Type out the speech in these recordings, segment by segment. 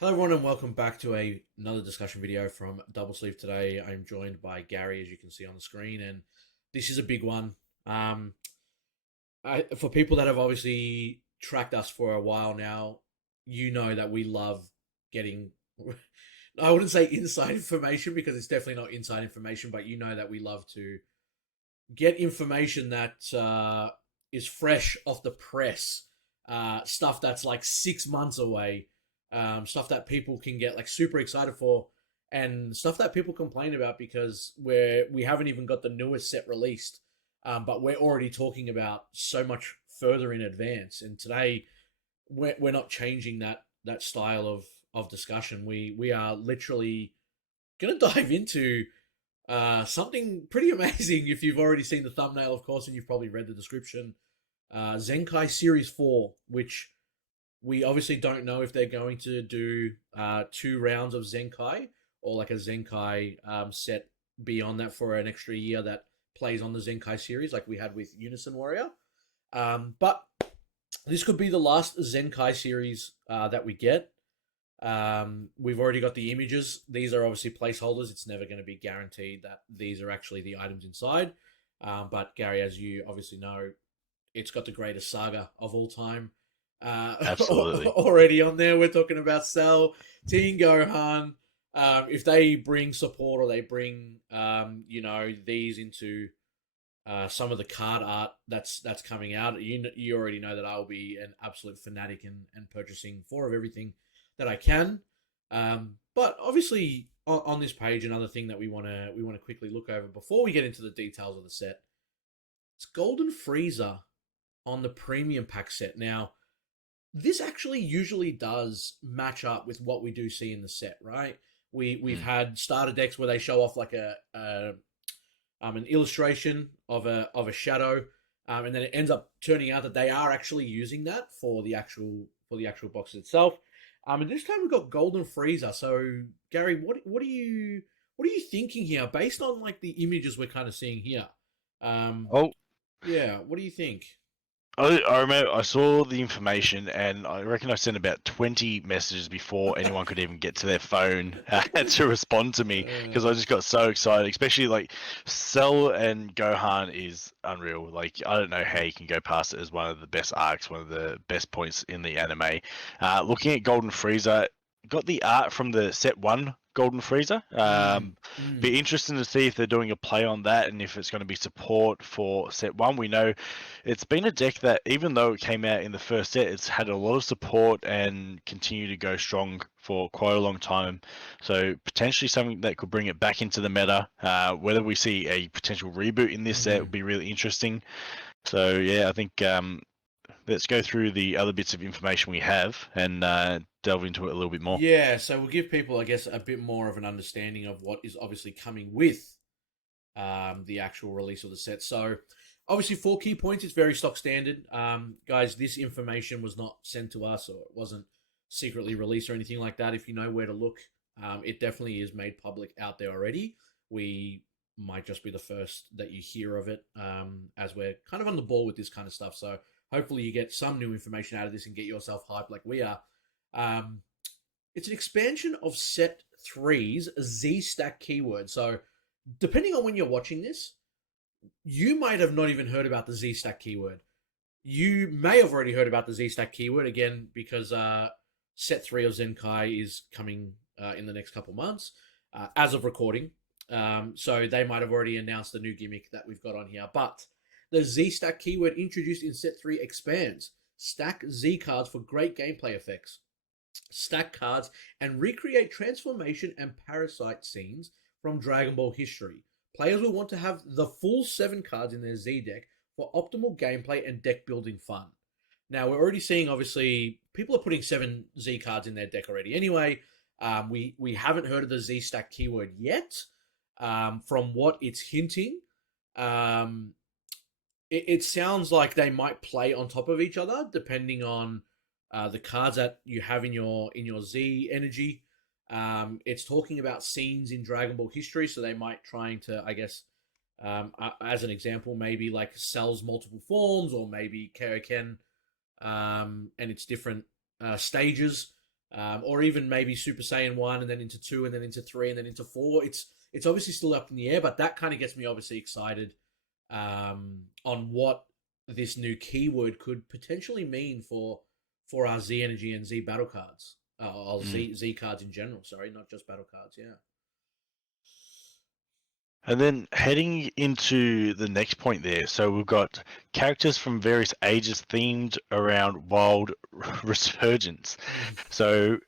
Hello everyone and welcome back to another discussion video from Double Sleeve. Today I'm joined by Gary, as you can see on the screen, and this is a big one. Um, for people that have obviously tracked us for a while now, you know that we love getting, I wouldn't say inside information because it's definitely not inside information, but you know that we love to get information that is fresh off the press, stuff that's like 6 months away, stuff that people can get like super excited for, and stuff that people complain about because we haven't even got the newest set released, but we're already talking about so much further in advance. And today we're not changing that style of discussion. We are literally gonna dive into something pretty amazing. If you've already seen the thumbnail, of course, and you've probably read the description, Zenkai Series 4, which we obviously don't know if they're going to do 2 rounds of Zenkai or like a Zenkai set beyond that for an extra year that plays on the Zenkai series, like we had with Unison Warrior. But this could be the last Zenkai series that we get. We've already got the images. These are obviously placeholders. It's never going to be guaranteed that these are actually the items inside. But Gary, as you obviously know, it's got the greatest saga of all time. Absolutely. Already on there, we're talking about Cell, Teen Gohan. If they bring support or they bring, these into some of the card art that's coming out, you already know that I'll be an absolute fanatic and purchasing 4 of everything that I can. But obviously on this page, another thing that we want to quickly look over before we get into the details of the set, it's Golden Frieza on the premium pack set. Now, this actually usually does match up with what we do see in the set, right? We've Mm. had starter decks where they show off like an illustration of a shadow, and then it ends up turning out that they are actually using that for the actual box itself. And this time we've got Golden Frieza. So Gary, what are you thinking here based on like the images we're kind of seeing here? Um, Oh, yeah, what do you think? I remember I saw the information, and I reckon I sent about 20 messages before anyone could even get to their phone to respond to me because I uh, just got so excited. Especially like Cell and Gohan is unreal. Like I don't know how you can go past it as one of the best arcs, one of the best points in the anime. Looking at Golden Frieza, got the art from the set one Golden Frieza. mm, mm. Be interesting to see if they're doing a play on that and if it's going to be support for set one. We know it's been a deck that, even though it came out in the first set, it's had a lot of support and continue to go strong for quite a long time. So potentially something that could bring it back into the meta. Whether we see a potential reboot in this set Mm-hmm. would be really interesting. So yeah, I think let's go through the other bits of information we have and delve into it a little bit more. Yeah, so we'll give people, I guess, a bit more of an understanding of what is obviously coming with the actual release of the set. So, obviously, 4 key points is very stock standard. Guys, this information was not sent to us or it wasn't secretly released or anything like that. If you know where to look, it definitely is made public out there already. We might just be the first that you hear of it, as we're kind of on the ball with this kind of stuff. So, hopefully, you get some new information out of this and get yourself hyped like we are. Um, it's an expansion of Set Three's Z Stack keyword. So, depending on when you're watching this, you might have not even heard about the Z Stack keyword. You may have already heard about the Z Stack keyword again because Set 3 of Zenkai is coming in the next couple months as of recording. So they might have already announced the new gimmick that we've got on here. But the Z Stack keyword introduced in Set 3 expands. Stack Z cards for great gameplay effects. Stack cards and recreate transformation and parasite scenes from Dragon Ball history. Players will want to have the full 7 cards in their Z deck for optimal gameplay and deck building fun. Now, we're already seeing, obviously, people are putting 7 Z cards in their deck already. Anyway, we haven't heard of the Z Stack keyword yet. From what it's hinting, um, it sounds like they might play on top of each other depending on the cards that you have in your Z energy. It's talking about scenes in Dragon Ball history, so they might trying to, I guess, as an example, maybe like Cell's multiple forms, or maybe Kaioken and its different stages. or even maybe Super Saiyan 1 and then into 2 and then into 3 and then into 4. It's obviously still up in the air, but that kind of gets me obviously excited on what this new keyword could potentially mean for our Z Energy and Z Battle cards. Or Z cards in general, sorry, not just battle cards, yeah. And then heading into the next point there, so we've got characters from various ages themed around wild resurgence. So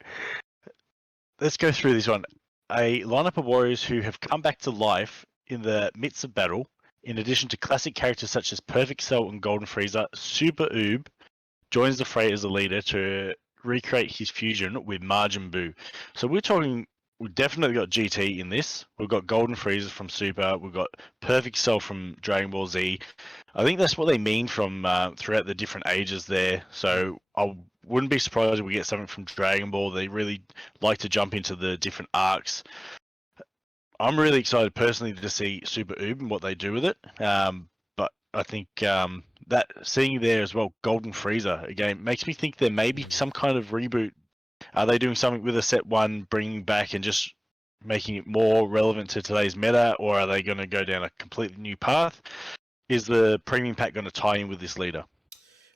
let's go through this one. A lineup of warriors who have come back to life in the midst of battle, in addition to classic characters such as Perfect Cell and Golden Frieza, Super UUB joins the fray as a leader to recreate his fusion with Majin Buu. So we've definitely got GT in this. We've got Golden Frieza from Super. We've got Perfect Cell from Dragon Ball Z. I think that's what they mean from throughout the different ages there. So I wouldn't be surprised if we get something from Dragon Ball. They really like to jump into the different arcs. I'm really excited personally to see Super UUB and what they do with it. But I think that seeing there as well, Golden Frieza again makes me think there may be some kind of reboot. Are they doing something with a set one, bringing back and just making it more relevant to today's meta, or are they going to go down a completely new path? Is the premium pack going to tie in with this leader?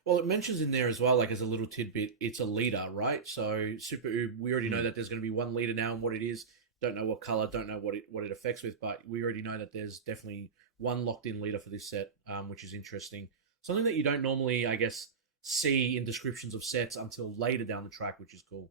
Well, it mentions in there as well, like as a little tidbit, it's a leader, right? So Super UUB, we already know that there's going to be one leader now, and what it is, don't know what color, don't know what it affects with, but we already know that there's definitely one locked in leader for this set, which is interesting. Something that you don't normally, I guess, see in descriptions of sets until later down the track, which is cool.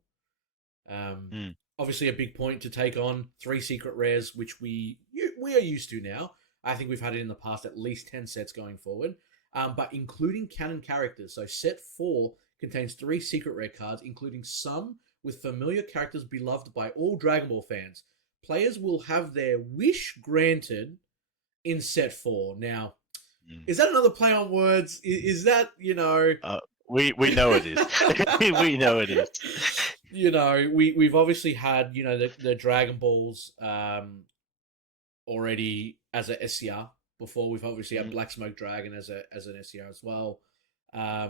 Obviously, a big point to take on 3 secret rares, which we are used to now. I think we've had it in the past, at least 10 sets going forward. But including canon characters. So set 4 contains 3 secret rare cards, including some with familiar characters beloved by all Dragon Ball fans. Players will have their wish granted in set 4. Now, is that another play on words? Is that, we know it is. We know it is. We've obviously had, the Dragon Balls already as a SCR before. We've obviously had Black Smoke Dragon as an SCR as well. I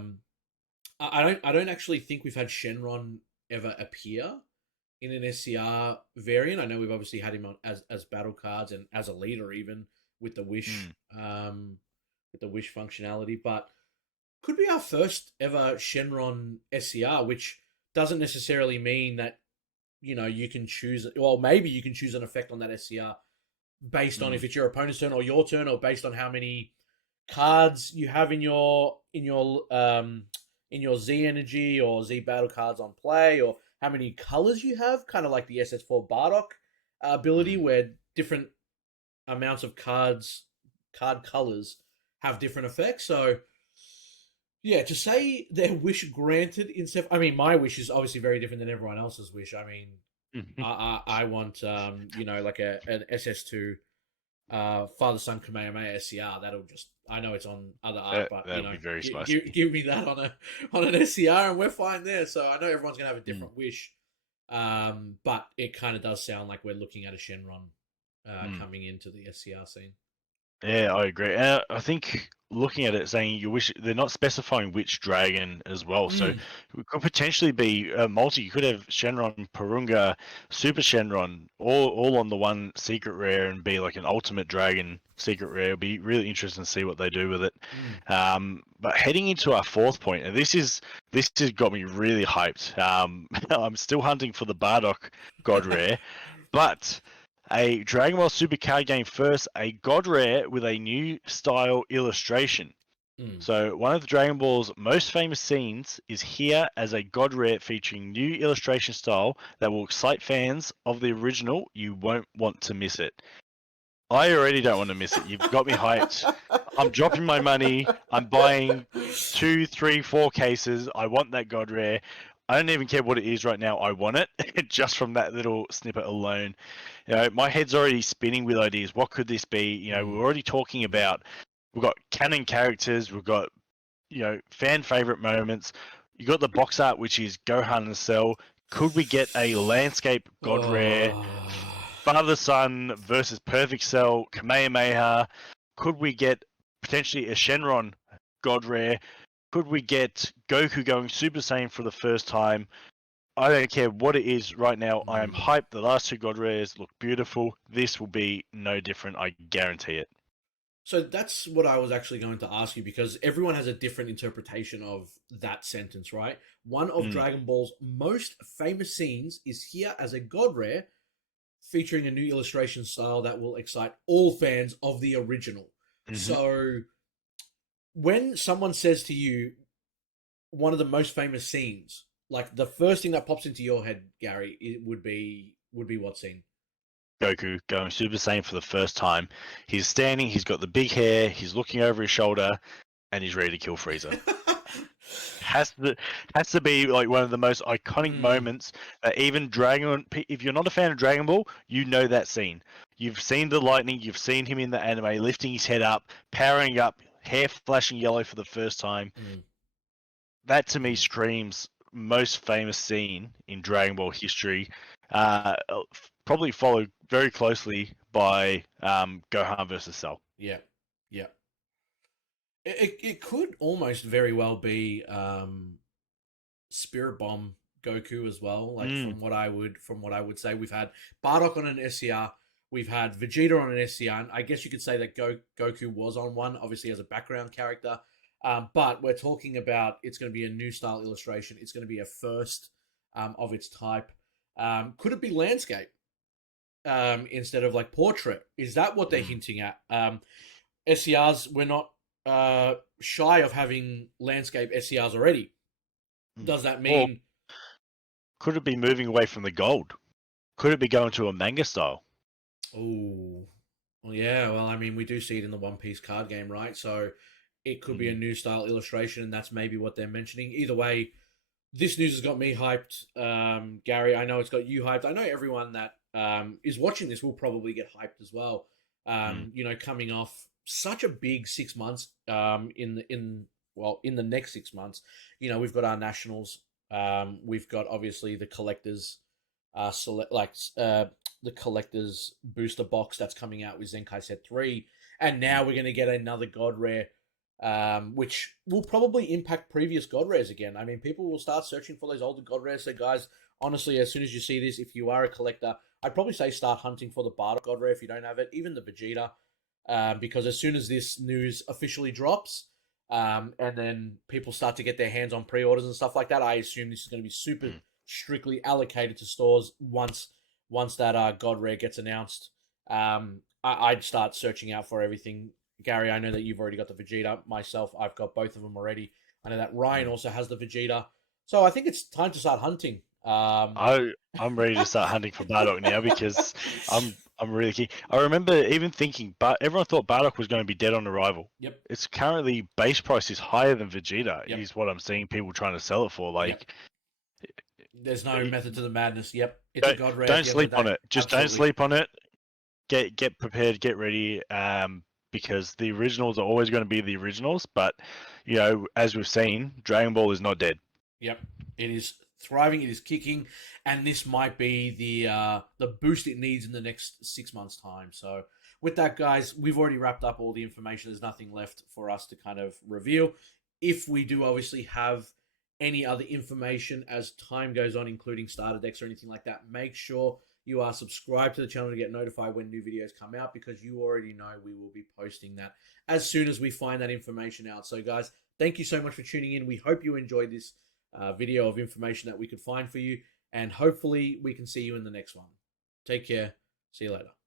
don't actually think we've had Shenron ever appear in an SCR variant. I know we've obviously had him on as battle cards and as a leader even with the wish functionality, but could be our first ever Shenron SCR, which doesn't necessarily mean that you can choose. Well, maybe you can choose an effect on that SCR based on if it's your opponent's turn or your turn, or based on how many cards you have in your Z Energy or Z Battle cards on play, or how many colors you have, kind of like the SS4 Bardock ability, where different amounts of card colors have different effects. So yeah, to say their wish granted in I mean, my wish is obviously very different than everyone else's wish. I mean, I want like an SS2 Father Son Kamehameha SCR. That'll just, I know it's on other art, but that'll be very spicy. give me that on an SCR and we're fine there. So I know everyone's gonna have a different wish, but it kind of does sound like we're looking at a Shenron coming into the SCR scene. Yeah, I agree. I think looking at it, saying you wish, they're not specifying which dragon as well. So it could potentially be a multi. You could have Shenron, Purunga, Super Shenron, all on the one secret rare, and be like an ultimate dragon secret rare. It'll be really interesting to see what they do with it. But heading into our 4th point, and this has got me really hyped. I'm still hunting for the Bardock God Rare, but a Dragon Ball Super card game first, a God Rare with a new style illustration. So one of the Dragon Ball's most famous scenes is here as a God Rare featuring new illustration style that will excite fans of the original. You won't want to miss it. I already don't want to miss it. You've got me hyped. I'm dropping my money. I'm buying 2, 3, 4 cases. I want that God Rare. I don't even care what it is right now. I want it just from that little snippet alone. My head's already spinning with ideas. What could this be? We're already talking about, we've got canon characters. We've got, fan favorite moments. You got the box art, which is Gohan and Cell. Could we get a landscape God Rare? Father Son versus Perfect Cell, Kamehameha. Could we get potentially a Shenron God Rare? Could we get Goku going Super Saiyan for the first time? I don't care what it is right now. I am Mm. hyped. The last two God Rares look beautiful. This will be no different. I guarantee it. So that's what I was actually going to ask you because everyone has a different interpretation of that sentence, right? One of Mm. Dragon Ball's most famous scenes is here as a God Rare featuring a new illustration style that will excite all fans of the original. Hmm. So when someone says to you one of the most famous scenes, like the first thing that pops into your head, Gary, it would be what scene? Goku going Super Saiyan for the first time. He's standing. He's got the big hair. He's looking over his shoulder, and he's ready to kill Frieza. Has to has to be like one of the most iconic Mm, moments that even Dragon. If you're not a fan of Dragon Ball, you know that scene. You've seen the lightning. You've seen him in the anime lifting his head up, powering up, hair flashing yellow for the first time. mm, That to me mm. screams most famous scene in Dragon Ball history. Probably followed very closely by Gohan versus Cell. Yeah, yeah. It could almost very well be Spirit Bomb Goku as well. Like Mm, from what I would say, we've had Bardock on an SCR, we've had Vegeta on an SCR. And I guess you could say that Goku was on one, obviously as a background character. But we're talking about it's going to be a new style illustration. It's going to be a first of its type. Could it be landscape instead of like portrait? Is that what they're mm, hinting at? SCRs, we're not shy of having landscape SCRs already. mm. Does that Or mean could it be moving away from the gold? Could it be going to a manga style? Oh, well, yeah. Well, I mean, we do see it in the One Piece card game, right? So it could be a Mm, new style illustration, and that's maybe what they're mentioning. Either way, this news has got me hyped, Gary. I know it's got you hyped. I know everyone that is watching this will probably get hyped as well. mm, Coming off such a big 6 months, in the next 6 months, we've got our nationals. We've got obviously the collectors, select like the collector's booster box that's coming out with Zenkai Set 3. And mm, now we're going to get another God Rare, which will probably impact previous God Rares again. I mean, people will start searching for those older God Rares. So, guys, honestly, as soon as you see this, if you are a collector, I'd probably say start hunting for the Bardock God Rare if you don't have it, even the Vegeta, because as soon as this news officially drops, and then people start to get their hands on pre-orders and stuff like that, I assume this is going to be super mm. strictly allocated to stores once that God Rare gets announced. I'd start searching out for everything. Gary, I know that you've already got the Vegeta. Myself, I've got both of them already. I know that Ryan Mm. also has the Vegeta. So I think it's time to start hunting. I'm ready to start hunting for Bardock now because I'm really keen. I remember even thinking, but everyone thought Bardock was going to be dead on arrival. Yep, It's currently base price is higher than Vegeta. yep, Is what I'm seeing people trying to sell it for. yep. Like, There's no it- method to the madness. Yep, it's a don't God Rare at don't the end of sleep the on day. it. Just don't Absolutely. sleep on it. Get prepared. Get ready. Because the originals are always going to be the originals. But as we've seen, Dragon Ball is not dead. Yep, it is thriving. It is kicking, and this might be the boost it needs in the next 6 months' time. So, with that, guys, we've already wrapped up all the information. There's nothing left for us to kind of reveal. If we do, obviously, have any other information as time goes on, including starter decks or anything like that, make sure you are subscribed to the channel to get notified when new videos come out because you already know we will be posting that as soon as we find that information out. So, guys, thank you so much for tuning in. We hope you enjoyed this video of information that we could find for you. And hopefully we can see you in the next one. Take care. See you later.